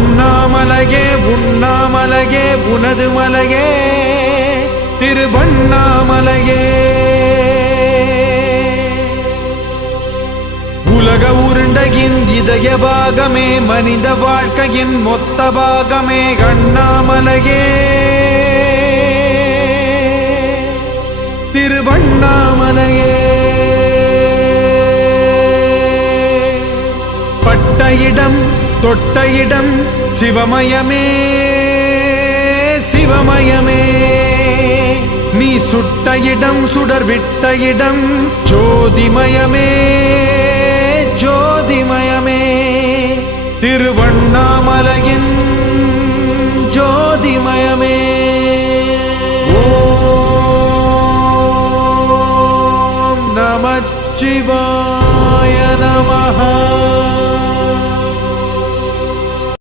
அண்ணாமலையே உண்ணாமலையே உனது மலையே திருவண்ணாமலையே. உலக உருண்டையின் இதய பாகமே மனித வாழ்க்கையின் மொத்த பாகமே அண்ணாமலையே திருவண்ணாமலையே. பட்ட இடம் தொட்ட இடம் சிவமயமே சிவமயமே. நீ சுட்ட இடம் சுடர் விட்ட இடம் ஜோதிமயமே ஜோதிமயமே. திருவண்ணாமலையின் ஜோதிமயமே. ஓம் நமச்சிவாய.